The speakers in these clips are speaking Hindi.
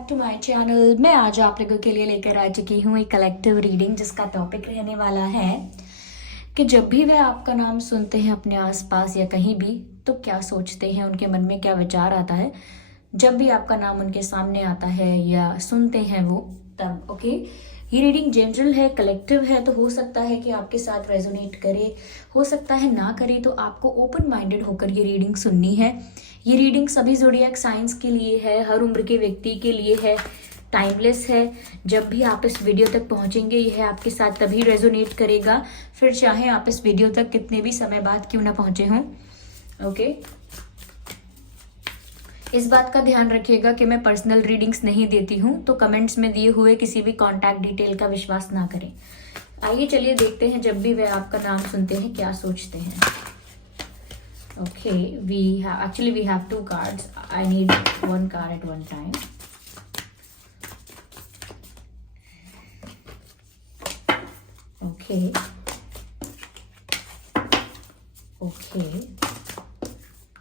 Back to my channel. मैं आज आप लोगों के लिए लेकर आ चुकी हूँ एक कलेक्टिव रीडिंग जिसका टॉपिक रहने वाला है कि जब भी वे आपका नाम सुनते हैं अपने आसपास या कहीं भी, तो क्या सोचते हैं, उनके मन में क्या विचार आता है जब भी आपका नाम उनके सामने आता है या सुनते हैं वो तब। ओके, ये रीडिंग जनरल है, कलेक्टिव है, तो हो सकता है कि आपके साथ रेजोनेट करे, हो सकता है ना करे। तो आपको ओपन माइंडेड होकर ये रीडिंग सुननी है। ये रीडिंग सभी ज़ोडिएक साइंस के लिए है, हर उम्र के व्यक्ति के लिए है, टाइमलेस है। जब भी आप इस वीडियो तक पहुंचेंगे यह आपके साथ तभी रेजोनेट करेगा, फिर चाहे आप इस वीडियो तक कितने भी समय बाद क्यों ना पहुंचे हों। ओके, इस बात का ध्यान रखिएगा कि मैं पर्सनल रीडिंग्स नहीं देती हूँ, तो कमेंट्स में दिए हुए किसी भी कॉन्टैक्ट डिटेल का विश्वास ना करें। आइए चलिए देखते हैं जब भी वे आपका नाम सुनते हैं क्या सोचते हैं। Okay, we have two cards. I need one card at one time. Okay.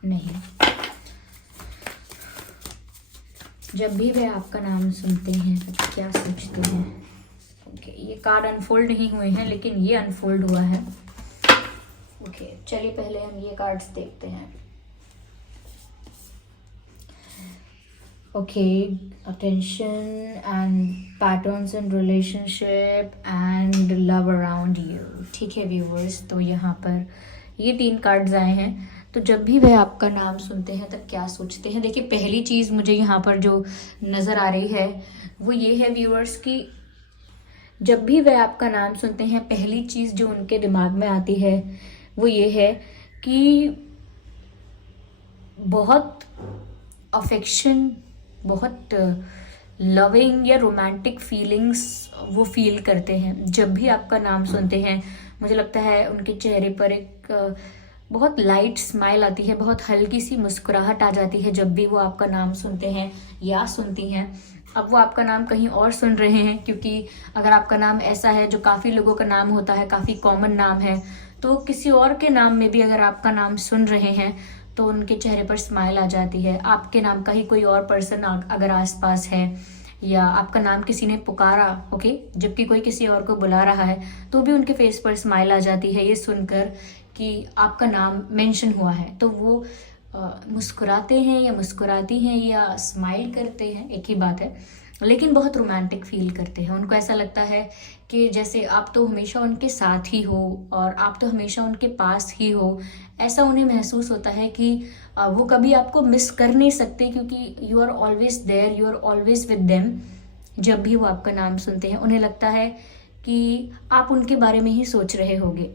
नहीं, जब भी वे आपका नाम सुनते हैं तो क्या सोचते हैं। ओके, ये कार्ड अनफोल्ड नहीं हुए हैं लेकिन ये अनफोल्ड हुआ है। ओके, चलिए पहले हम ये कार्ड्स देखते हैं। Okay, attention and patterns in relationship and love around you. ठीक है व्यूवर्स, तो यहाँ पर ये 3 कार्ड्स आए हैं। तो जब भी वह आपका नाम सुनते हैं तब क्या सोचते हैं। देखिए, पहली चीज़ मुझे यहाँ पर जो नज़र आ रही है वो ये है व्यूवर्स कि जब भी वह आपका नाम सुनते हैं पहली चीज़ जो उनके दिमाग में आती है वो ये है कि बहुत अफेक्शन, बहुत लविंग या रोमांटिक फीलिंग्स वो फील करते हैं जब भी आपका नाम सुनते हैं। मुझे लगता है उनके चेहरे पर एक बहुत लाइट स्माइल आती है, बहुत हल्की सी मुस्कुराहट आ जाती है जब भी वो आपका नाम सुनते हैं या सुनती हैं। अब वो आपका नाम कहीं और सुन रहे हैं, क्योंकि अगर आपका नाम ऐसा है जो काफ़ी लोगों का नाम होता है, काफ़ी कॉमन नाम है, तो किसी और के नाम में भी अगर आपका नाम सुन रहे हैं तो उनके चेहरे पर स्माइल आ जाती है। आपके नाम का ही कोई और पर्सन अगर आसपास है या आपका नाम किसी ने पुकारा, ओके, जबकि कोई किसी और को बुला रहा है, तो भी उनके फेस पर स्माइल आ जाती है ये सुनकर कि आपका नाम मेंशन हुआ है। तो वो मुस्कुराते हैं या मुस्कुराती हैं या स्माइल करते हैं, एक ही बात है, लेकिन बहुत रोमांटिक फील करते हैं। उनको ऐसा लगता है कि जैसे आप तो हमेशा उनके साथ ही हो और आप तो हमेशा उनके पास ही हो। ऐसा उन्हें महसूस होता है कि वो कभी आपको मिस कर नहीं सकते, क्योंकि you are always there, you are always with them. जब भी वो आपका नाम सुनते हैं उन्हें लगता है कि आप उनके बारे में ही सोच रहे होगे।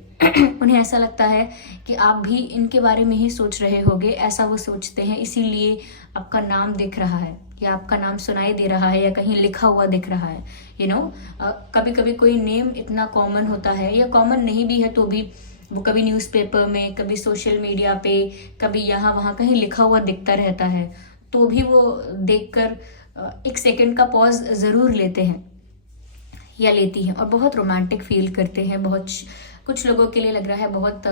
उन्हें ऐसा लगता है कि आप भी इनके बारे में ही सोच रहे होगे, ऐसा वो सोचते हैं। इसीलिए आपका नाम दिख रहा है या आपका नाम सुनाई दे रहा है या कहीं लिखा हुआ दिख रहा है। कभी कभी कोई नेम इतना कॉमन होता है या कॉमन नहीं भी है तो भी वो कभी न्यूज़पेपर में, कभी सोशल मीडिया पे, कभी यहाँ वहाँ कहीं लिखा हुआ दिखता रहता है, तो भी वो देखकर एक सेकंड का पॉज ज़रूर लेते हैं या लेती हैं और बहुत रोमांटिक फील करते हैं। बहुत कुछ लोगों के लिए लग रहा है बहुत,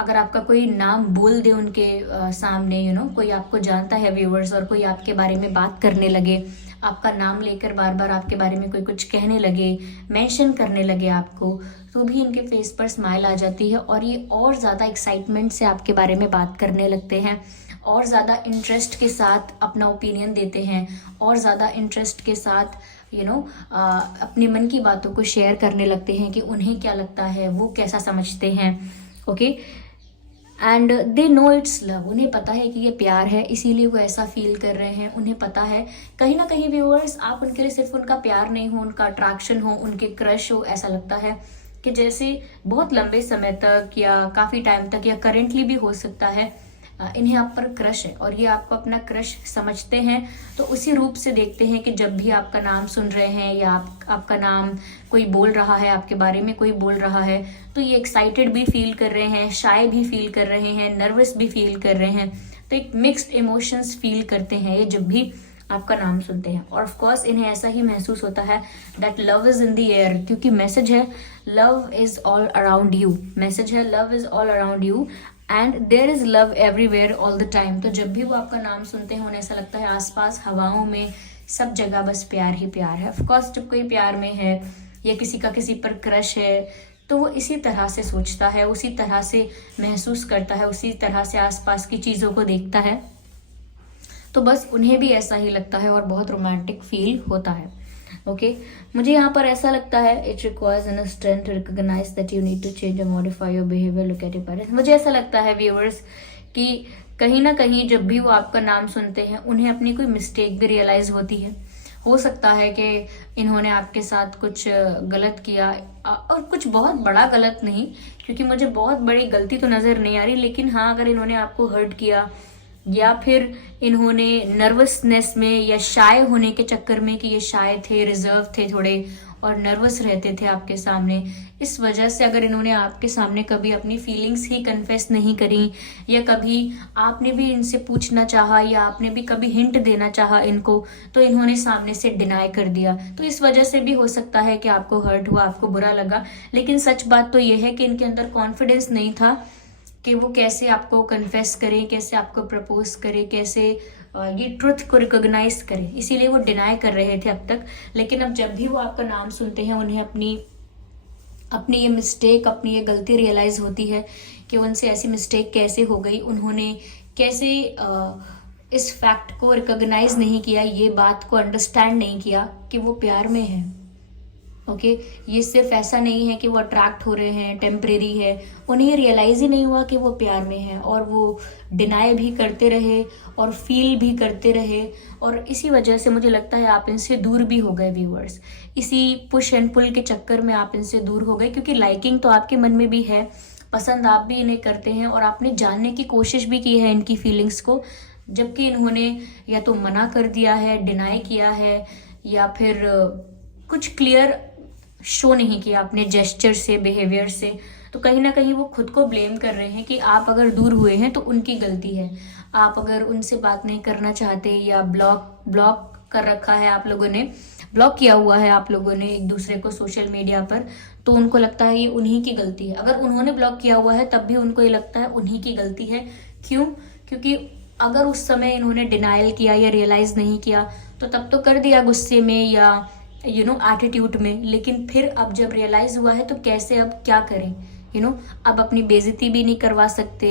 अगर आपका कोई नाम बोल दे उनके सामने, कोई आपको जानता है व्यूवर्स और कोई आपके बारे में बात करने लगे, आपका नाम लेकर बार बार आपके बारे में कोई कुछ कहने लगे, मेंशन करने लगे आपको, तो भी इनके फेस पर स्माइल आ जाती है और ये और ज़्यादा एक्साइटमेंट से आपके बारे में बात करने लगते हैं, और ज़्यादा इंटरेस्ट के साथ अपना ओपिनियन देते हैं, और ज़्यादा इंटरेस्ट के साथ अपने मन की बातों को शेयर करने लगते हैं कि उन्हें क्या लगता है, वो कैसा समझते हैं। Okay, and they know it's love. उन्हें पता है कि ये प्यार है, इसीलिए वो ऐसा फील कर रहे हैं। उन्हें पता है कहीं ना कहीं व्यूअर्स, आप उनके लिए सिर्फ उनका प्यार नहीं हो, उनका अट्रैक्शन हो, उनके क्रश हो। ऐसा लगता है कि जैसे बहुत लंबे समय तक या काफ़ी टाइम तक या करेंटली भी हो सकता है, इन्हें आप पर क्रश है और ये आपको अपना क्रश समझते हैं। तो उसी रूप से देखते हैं कि जब भी आपका नाम सुन रहे हैं या आपका नाम कोई बोल रहा है, आपके बारे में कोई बोल रहा है, तो ये एक्साइटेड भी फील कर रहे हैं, शाय भी फील कर रहे हैं, नर्वस भी फील कर रहे हैं। तो एक मिक्स्ड इमोशंस फील करते हैं ये जब भी आपका नाम सुनते हैं। और ऑफ कोर्स इन्हें ऐसा ही महसूस होता है that love is in the air, क्योंकि मैसेज है love is all around you. Message है love is all around you and there is love everywhere all the time. तो जब भी वो आपका नाम सुनते हैं उन्हें ऐसा लगता है आसपास हवाओं में सब जगह बस प्यार ही प्यार है। ऑफ कोर्स जब कोई प्यार में है या किसी का किसी पर क्रश है तो वो इसी तरह से सोचता है, उसी तरह से महसूस करता है, उसी तरह से आसपास की चीज़ों को देखता है। तो बस उन्हें भी ऐसा ही लगता है और बहुत रोमांटिक फील होता है। ओके मुझे यहाँ पर ऐसा लगता है it requires an strength to recognise that you need to change और modify your behaviour, look at your parents. मुझे ऐसा लगता है व्यूअर्स कि कहीं ना कहीं जब भी वो आपका नाम सुनते हैं उन्हें अपनी कोई मिस्टेक भी रियलाइज होती है। हो सकता है कि इन्होंने आपके साथ कुछ गलत किया, और कुछ बहुत बड़ा गलत नहीं, क्योंकि मुझे बहुत बड़ी गलती तो नज़र नहीं आ रही, लेकिन हाँ अगर इन्होंने आपको हर्ट किया या फिर इन्होंने नर्वसनेस में या शाय होने के चक्कर में, कि ये शाय थे, रिजर्व थे थोड़े और नर्वस रहते थे आपके सामने, इस वजह से अगर इन्होंने आपके सामने कभी अपनी फीलिंग्स ही कन्फेस नहीं करी, या कभी आपने भी इनसे पूछना चाहा या आपने भी कभी हिंट देना चाहा इनको, तो इन्होंने सामने से डिनाई कर दिया, तो इस वजह से भी हो सकता है कि आपको हर्ट हुआ, आपको बुरा लगा। लेकिन सच बात तो ये है कि इनके अंदर कॉन्फिडेंस नहीं था कि वो कैसे आपको कन्फेस करें, कैसे आपको प्रपोज करें, कैसे ये ट्रुथ को रिकॉग्नाइज करें, इसीलिए वो डिनाई कर रहे थे अब तक। लेकिन अब जब भी वो आपका नाम सुनते हैं उन्हें अपनी ये मिस्टेक, अपनी ये गलती रियलाइज होती है कि उनसे ऐसी मिस्टेक कैसे हो गई, उन्होंने कैसे इस फैक्ट को रिकॉग्नाइज नहीं किया, ये बात को अंडरस्टैंड नहीं किया कि वो प्यार में है। ओके ये सिर्फ ऐसा नहीं है कि वो अट्रैक्ट हो रहे हैं, टेम्परेरी है, उन्हें रियलाइज ही नहीं हुआ कि वो प्यार में है, और वो डिनाई भी करते रहे और फील भी करते रहे, और इसी वजह से मुझे लगता है आप इनसे दूर भी हो गए व्यूअर्स। इसी पुश एंड पुल के चक्कर में आप इनसे दूर हो गए, क्योंकि लाइकिंग तो आपके मन में भी है, पसंद आप भी इन्हें करते हैं और आपने जानने की कोशिश भी की है इनकी फीलिंग्स को, जबकि इन्होंने या तो मना कर दिया है, डिनाई किया है, या फिर कुछ क्लियर शो नहीं किया अपने जेस्चर से, बिहेवियर से। तो कहीं ना कहीं वो खुद को ब्लेम कर रहे हैं कि आप अगर दूर हुए हैं तो उनकी गलती है, आप अगर उनसे बात नहीं करना चाहते या ब्लॉक कर रखा है आप लोगों ने, ब्लॉक किया हुआ है आप लोगों ने एक दूसरे को सोशल मीडिया पर, तो उनको लगता है ये उन्हीं की गलती है। अगर उन्होंने ब्लॉक किया हुआ है तब भी उनको ये लगता है उन्हीं की गलती है। क्यों? क्योंकि अगर उस समय इन्होंने डिनाइल किया या रियलाइज नहीं किया तो तब तो कर दिया गुस्से में या एटीट्यूड में, लेकिन फिर अब जब रियलाइज हुआ है तो कैसे, अब क्या करें, अब अपनी बेइज्जती भी नहीं करवा सकते,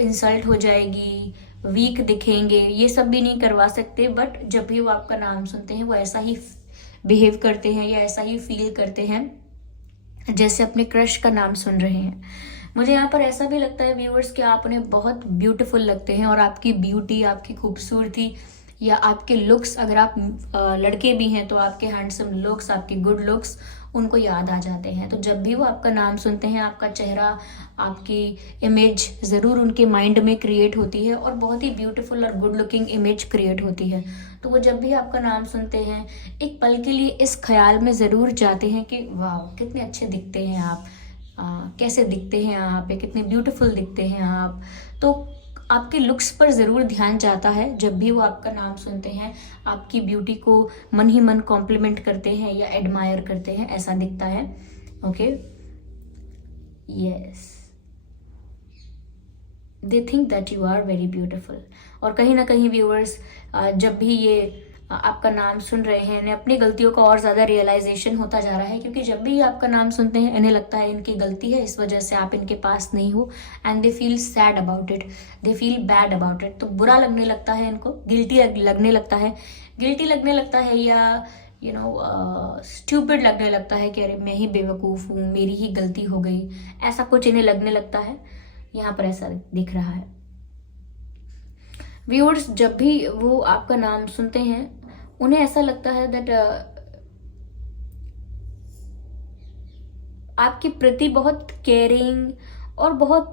इंसल्ट हो जाएगी, वीक दिखेंगे, ये सब भी नहीं करवा सकते। बट जब भी वो आपका नाम सुनते हैं वो ऐसा ही बिहेव करते हैं या ऐसा ही फील करते हैं जैसे अपने क्रश का नाम सुन रहे हैं। मुझे यहाँ पर ऐसा भी लगता है व्यूअर्स कि आप उन्हें बहुत ब्यूटीफुल लगते हैं, और आपकी ब्यूटी, आपकी खूबसूरती या आपके लुक्स, अगर आप लड़के भी हैं तो आपके हैंडसम लुक्स, आपके गुड लुक्स उनको याद आ जाते हैं। तो जब भी वो आपका नाम सुनते हैं आपका चेहरा, आपकी इमेज ज़रूर उनके माइंड में क्रिएट होती है, और बहुत ही ब्यूटीफुल और गुड लुकिंग इमेज क्रिएट होती है। तो वो जब भी आपका नाम सुनते हैं एक पल के लिए इस ख्याल में ज़रूर जाते हैं कि वाह कितने अच्छे दिखते हैं आप, कैसे दिखते हैं आप, कितने ब्यूटीफुल दिखते हैं आप। तो आपके लुक्स पर ज़रूर ध्यान जाता है जब भी वो आपका नाम सुनते हैं, आपकी ब्यूटी को मन ही मन कॉम्प्लीमेंट करते हैं या एडमायर करते हैं, ऐसा दिखता है। Okay yes, they think that you are very beautiful. और कहीं ना कहीं व्यूअर्स जब भी ये आपका नाम सुन रहे हैं इन्हें अपनी गलतियों का और ज़्यादा रियलाइजेशन होता जा रहा है, क्योंकि जब भी ये आपका नाम सुनते हैं इन्हें लगता है इनकी गलती है, इस वजह से आप इनके पास नहीं हो, and they feel sad about it, they feel bad about it. तो बुरा लगने लगता है इनको, गिल्टी लगने लगता है या स्टूपिड लगने लगता है कि अरे मैं ही बेवकूफ़ हूँ, मेरी ही गलती हो गई, ऐसा कुछ इन्हें लगने लगता है। यहाँ पर ऐसा दिख रहा है व्यूअर्स। जब भी वो आपका नाम सुनते हैं उन्हें ऐसा लगता है दैट आपके प्रति बहुत केयरिंग और बहुत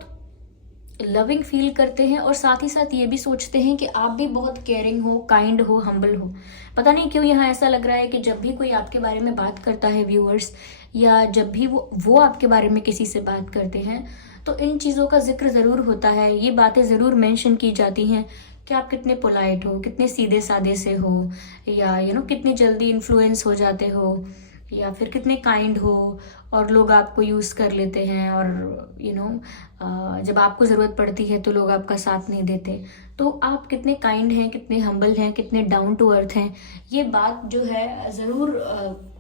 लविंग फील करते हैं, और साथ ही साथ ये भी सोचते हैं कि आप भी बहुत केयरिंग हो, काइंड हो, हम्बल हो। पता नहीं क्यों यहाँ ऐसा लग रहा है कि जब भी कोई आपके बारे में बात करता है व्यूअर्स, या जब भी वो आपके बारे में किसी से बात करते हैं, तो इन चीज़ों का जिक्र ज़रूर होता है, ये बातें ज़रूर मेंशन की जाती हैं कि आप कितने पोलाइट हो, कितने सीधे सादे से हो, या कितनी जल्दी इन्फ्लुएंस हो जाते हो, या फिर कितने काइंड हो, और लोग आपको यूज़ कर लेते हैं, और जब आपको ज़रूरत पड़ती है तो लोग आपका साथ नहीं देते। तो आप कितने काइंड हैं, कितने हम्बल हैं, कितने डाउन टू अर्थ हैं, ये बात जो है ज़रूर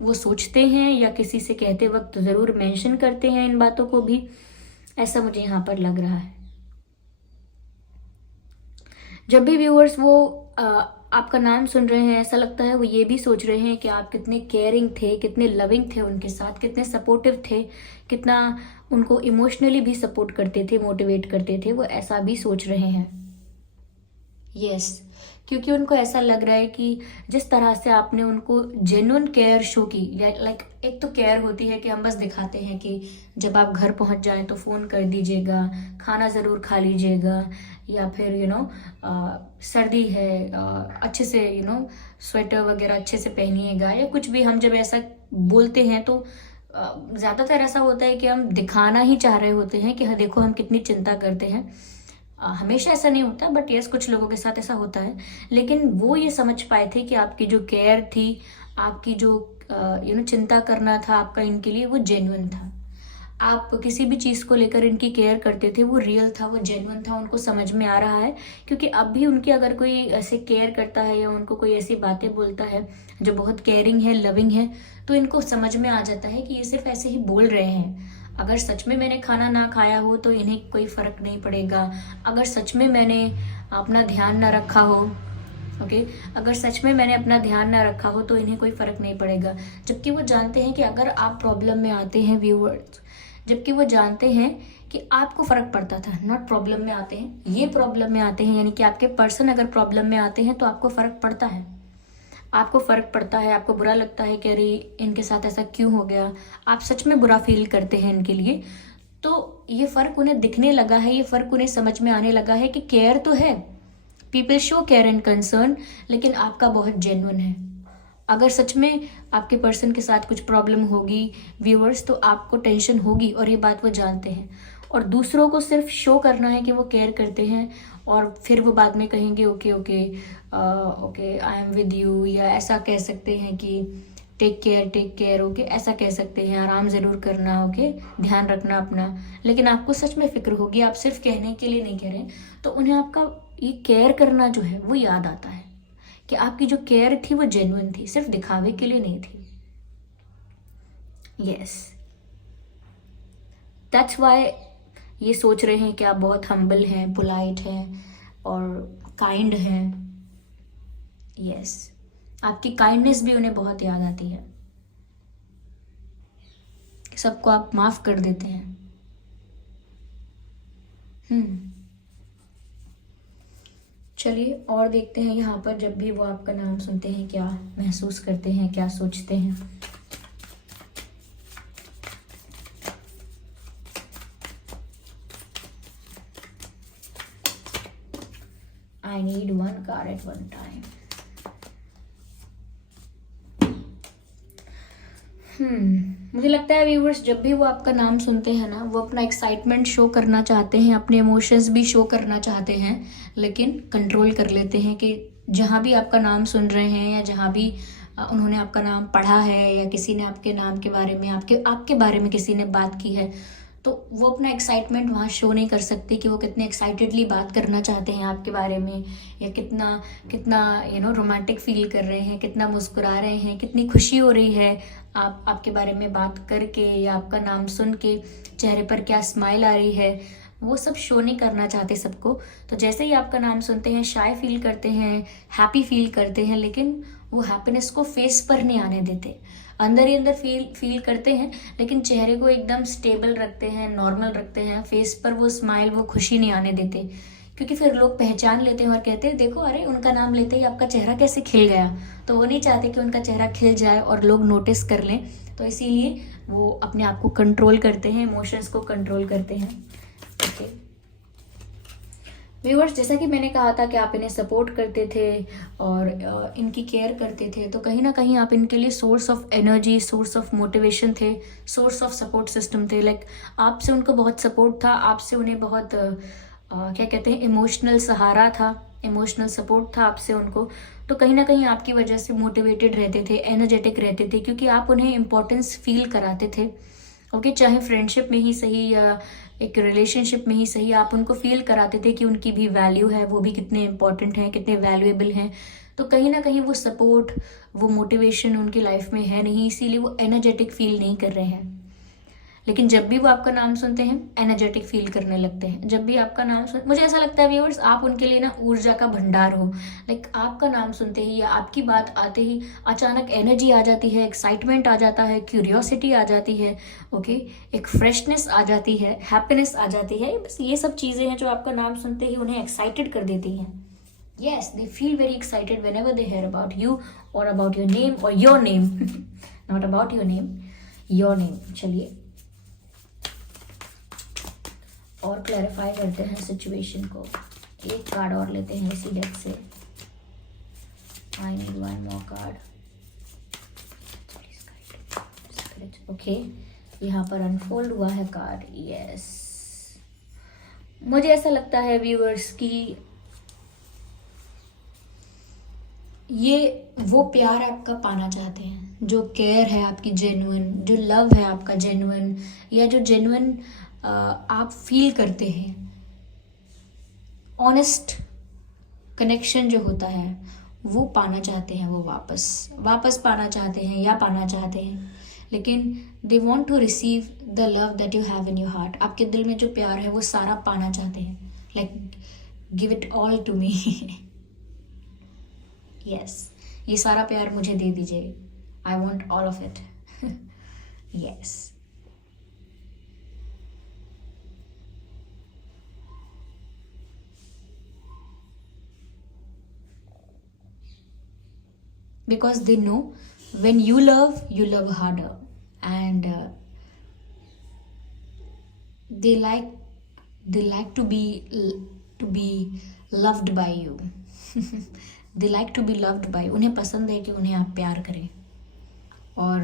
वो सोचते हैं या किसी से कहते वक्त ज़रूर मेंशन करते हैं इन बातों को भी, ऐसा मुझे यहाँ पर लग रहा है। जब भी व्यूअर्स वो आपका नाम सुन रहे हैं, ऐसा लगता है वो ये भी सोच रहे हैं कि आप कितने केयरिंग थे, कितने लविंग थे उनके साथ, कितने सपोर्टिव थे, कितना उनको इमोशनली भी सपोर्ट करते थे, मोटिवेट करते थे, वो ऐसा भी सोच रहे हैं। यस, क्योंकि उनको ऐसा लग रहा है कि जिस तरह से आपने उनको जेन्युइन केयर शो की, या लाइक एक तो केयर होती है कि हम बस दिखाते हैं कि जब आप घर पहुंच जाएं तो फ़ोन कर दीजिएगा, खाना ज़रूर खा लीजिएगा, या फिर सर्दी है, अच्छे से स्वेटर वगैरह अच्छे से पहनिएगा, या कुछ भी हम जब ऐसा बोलते हैं तो ज़्यादातर ऐसा होता है कि हम दिखाना ही चाह रहे होते हैं कि हाँ देखो हम कितनी चिंता करते हैं। हमेशा ऐसा नहीं होता, बट यस कुछ लोगों के साथ ऐसा होता है। लेकिन वो ये समझ पाए थे कि आपकी जो केयर थी, आपकी जो चिंता करना था आपका इनके लिए, वो जेन्युइन था। आप किसी भी चीज़ को लेकर इनकी केयर करते थे, वो रियल था, वो जेन्युइन था, उनको समझ में आ रहा है। क्योंकि अब भी उनकी अगर कोई ऐसे केयर करता है या उनको कोई ऐसी बातें बोलता है जो बहुत केयरिंग है, लविंग है, तो इनको समझ में आ जाता है कि ये सिर्फ ऐसे ही बोल रहे हैं। अगर सच में मैंने खाना ना खाया हो तो इन्हें कोई फ़र्क नहीं पड़ेगा। अगर सच में मैंने अपना ध्यान ना रखा हो, ओके, अगर सच में मैंने अपना ध्यान ना रखा हो तो इन्हें कोई फ़र्क नहीं पड़ेगा। जबकि वो जानते हैं कि अगर आप प्रॉब्लम में आते हैं व्यूअर्स, जबकि वो जानते हैं कि आपको फ़र्क पड़ता था, नॉट प्रॉब्लम में आते हैं, ये प्रॉब्लम में आते हैं, यानी कि आपके पर्सन अगर प्रॉब्लम में आते हैं तो आपको फ़र्क पड़ता है, आपको फ़र्क पड़ता है, आपको बुरा लगता है कि अरे इनके साथ ऐसा क्यों हो गया, आप सच में बुरा फील करते हैं इनके लिए। तो ये फ़र्क उन्हें दिखने लगा है, ये फ़र्क उन्हें समझ में आने लगा है कि केयर तो है, people show care and concern, लेकिन आपका बहुत जेन्युइन है। अगर सच में आपके पर्सन के साथ कुछ प्रॉब्लम होगी व्यूअर्स, तो आपको टेंशन होगी, और ये बात वो जानते हैं। और दूसरों को सिर्फ शो करना है कि वो केयर करते हैं, और फिर वो बाद में कहेंगे okay okay okay I am with you, या ऐसा कह सकते हैं कि टेक केयर ओके, ऐसा कह सकते हैं, आराम ज़रूर करना, ओके, ध्यान रखना अपना। लेकिन आपको सच में फिक्र होगी, आप सिर्फ कहने के लिए नहीं कह रहे, तो उन्हें आपका ये केयर करना जो है वो याद आता है कि आपकी जो केयर थी वो जेन्युइन थी, सिर्फ दिखावे के लिए नहीं थी। यस, दैट्स वाई ये सोच रहे हैं कि आप बहुत हम्बल हैं, पोलाइट हैं और काइंड हैं। यस, आपकी काइंडनेस भी उन्हें बहुत याद आती है, सबको आप माफ कर देते हैं। चलिए और देखते हैं यहाँ पर, जब भी वो आपका नाम सुनते हैं क्या महसूस करते हैं, क्या सोचते हैं। I need one card at one time. मुझे लगता है व्यूवर्स, जब भी वो आपका नाम सुनते हैं ना, वो अपना एक्साइटमेंट शो करना चाहते हैं, अपने इमोशंस भी शो करना चाहते हैं, लेकिन कंट्रोल कर लेते हैं कि जहाँ भी आपका नाम सुन रहे हैं, या जहाँ भी उन्होंने आपका नाम पढ़ा है, या किसी ने आपके नाम के बारे में, आपके बारे में किसी ने बात की है, तो वो अपना एक्साइटमेंट वहाँ शो नहीं कर सकते कि वो कितने एक्साइटेडली बात करना चाहते हैं आपके बारे में, या कितना रोमांटिक फील कर रहे हैं, कितना मुस्कुरा रहे हैं, कितनी खुशी हो रही है आपके बारे में बात करके, या आपका नाम सुन के चेहरे पर क्या स्माइल आ रही है, वो सब शो नहीं करना चाहते सबको। तो जैसे ही आपका नाम सुनते हैं शाय फील करते हैं, हैप्पी फील करते हैं, लेकिन वो हैप्पीनेस को फेस पर नहीं आने देते, अंदर ही अंदर फील करते हैं, लेकिन चेहरे को एकदम स्टेबल रखते हैं, नॉर्मल रखते हैं, फेस पर वो स्माइल, वो खुशी नहीं आने देते। क्योंकि फिर लोग पहचान लेते हैं और कहते हैं देखो अरे उनका नाम लेते ही आपका चेहरा कैसे खिल गया। तो वो नहीं चाहते कि उनका चेहरा खिल जाए और लोग नोटिस कर लें, तो इसीलिए वो अपने आप को कंट्रोल करते हैं, इमोशंस को कंट्रोल करते हैं। ओके व्यूअर्स, जैसा कि मैंने कहा था कि आप इन्हें सपोर्ट करते थे और इनकी केयर करते थे, तो कहीं ना कहीं आप इनके लिए source of energy, source of motivation थे, सोर्स ऑफ सपोर्ट सिस्टम थे। लाइक आपसे उनको बहुत सपोर्ट था, आपसे उन्हें बहुत क्या कहते हैं, इमोशनल सहारा था, इमोशनल सपोर्ट था आपसे उनको। तो कहीं ना कहीं आपकी वजह से मोटिवेटेड रहते थे, एनर्जेटिक रहते थे, क्योंकि आप उन्हें इम्पोर्टेंस फील कराते थे। ओके, चाहे फ्रेंडशिप में ही सही या एक रिलेशनशिप में ही सही आप उनको फील कराते थे कि उनकी भी वैल्यू है, वो भी कितने इंपॉर्टेंट हैं, कितने वैल्यूएबल हैं। तो कहीं ना कहीं वो सपोर्ट, वो मोटिवेशन उनकी लाइफ में है नहीं, इसीलिए वो एनर्जेटिक फील नहीं कर रहे हैं। लेकिन जब भी वो आपका नाम सुनते हैं एनर्जेटिक फील करने लगते हैं। जब भी आपका नाम सुन, मुझे ऐसा लगता है व्यूअर्स, आप उनके लिए ना ऊर्जा का भंडार हो। लाइक आपका नाम सुनते ही या आपकी बात आते ही अचानक एनर्जी आ जाती है, एक्साइटमेंट आ जाता है, क्यूरियोसिटी आ जाती है, ओके, एक फ्रेशनेस आ जाती है, हैप्पीनेस आ जाती है। बस ये सब चीज़ें हैं जो आपका नाम सुनते ही उन्हें एक्साइटेड कर देती हैं। Yes, they feel very excited whenever they hear about you or about your name or your name. Not about your name, your name. चलिए और क्लैरिफाई करते हैं सिचुएशन को। एक कार्ड और लेते हैं इसी डेक से। I need one more card. Okay, यहाँ पर अनफोल्ड हुआ है कार्ड। यस, मुझे ऐसा लगता है व्यूअर्स कि ये वो प्यार आपका पाना चाहते हैं, जो केयर है आपकी जेन्युइन, जो लव है आपका जेन्युइन, या जो जेन्युइन आप फील करते हैं। ऑनेस्ट कनेक्शन जो होता है वो पाना चाहते हैं, वो वापस पाना चाहते हैं या पाना चाहते हैं। लेकिन they want to receive the love that you have in your heart. आपके दिल में जो प्यार है वो सारा पाना चाहते हैं। Like give it all to me. Yes, ये सारा प्यार मुझे दे दीजिए। I want all of it. Yes, because they know when you love harder, and they like to be loved by you. they like to be loved by, उन्हें पसंद है कि उन्हें आप प्यार करें और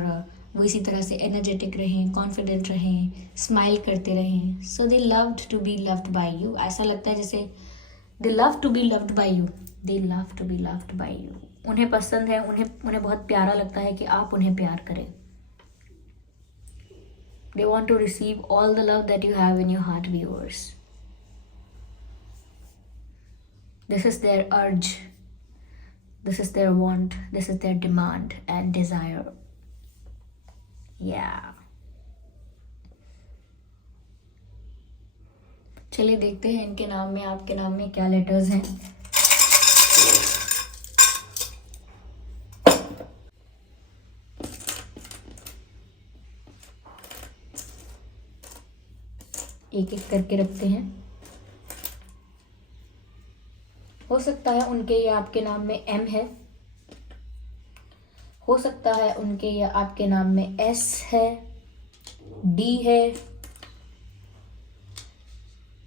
वो इसी तरह से एनर्जेटिक रहें, कॉन्फिडेंट रहें, स्माइल करते रहें। So they loved to be loved by you. ऐसा लगता है जैसे they love to be loved by you, they love to be loved by you. उन्हें पसंद है, उन्हें बहुत प्यारा लगता है कि आप उन्हें प्यार करें। They want to receive all the love that you have in your heart, viewers. This is their urge. This is their want. This is their demand and desire. Yeah. चलिए देखते हैं इनके नाम में, आपके नाम में क्या लेटर्स हैं। एक एक करके रखते हैं। हो सकता है उनके या आपके नाम में एम है, हो सकता है उनके या आपके नाम में एस है, डी है,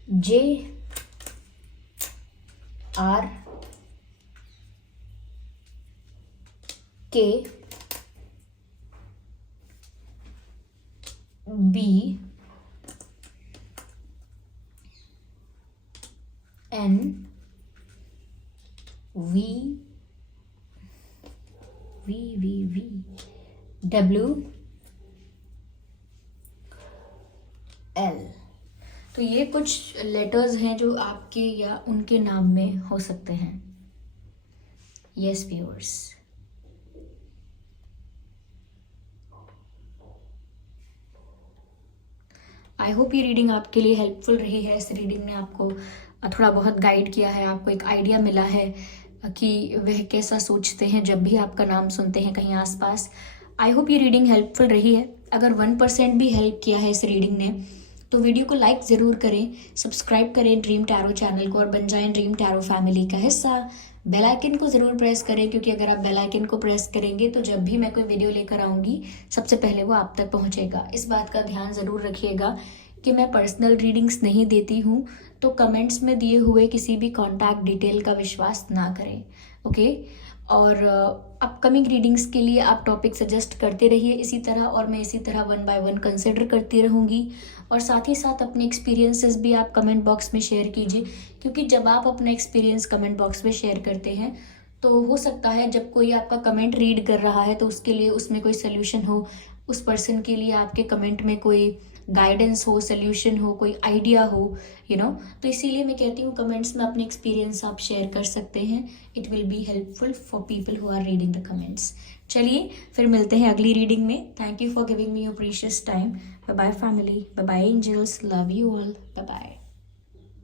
J, R, K, B, N, V, W, L. तो ये कुछ लेटर्स हैं जो आपके या उनके नाम में हो सकते हैं। यस व्यूअर्स, आई होप ये रीडिंग आपके लिए हेल्पफुल रही है। इस रीडिंग ने आपको थोड़ा बहुत गाइड किया है, आपको एक आइडिया मिला है कि वह कैसा सोचते हैं जब भी आपका नाम सुनते हैं कहीं आसपास। आई होप ये रीडिंग हेल्पफुल रही है। अगर 1% भी हेल्प किया है इस रीडिंग ने तो वीडियो को लाइक ज़रूर करें, सब्सक्राइब करें ड्रीम टैरो चैनल को और बन जाएं ड्रीम टैरो फैमिली का हिस्सा। बेल आइकन को ज़रूर प्रेस करें, क्योंकि अगर आप बेल आइकन को प्रेस करेंगे तो जब भी मैं कोई वीडियो लेकर आऊँगी सबसे पहले वो आप तक पहुँचेगा। इस बात का ध्यान ज़रूर रखिएगा कि मैं पर्सनल रीडिंग्स नहीं देती हूँ, तो कमेंट्स में दिए हुए किसी भी कॉन्टैक्ट डिटेल का विश्वास ना करें, ओके। और अपकमिंग रीडिंग्स के लिए आप टॉपिक सजेस्ट करते रहिए इसी तरह, और मैं इसी तरह 1 by 1 कंसिडर करती रहूँगी। और साथ ही साथ अपने एक्सपीरियंसेस भी आप कमेंट बॉक्स में शेयर कीजिए, क्योंकि जब आप अपना एक्सपीरियंस कमेंट बॉक्स में शेयर करते हैं तो हो सकता है जब कोई आपका कमेंट रीड कर रहा है तो उसके लिए उसमें कोई सोल्यूशन हो, उस पर्सन के लिए आपके कमेंट में कोई गाइडेंस हो, सोल्यूशन हो, कोई आइडिया हो, तो इसीलिए मैं कहती हूँ कमेंट्स में अपने एक्सपीरियंस आप शेयर कर सकते हैं. It will be helpful for people who are reading the comments. चलिए फिर मिलते हैं अगली रीडिंग में. Thank you for giving me your precious time. Bye bye family, bye bye angels, love you all, bye bye.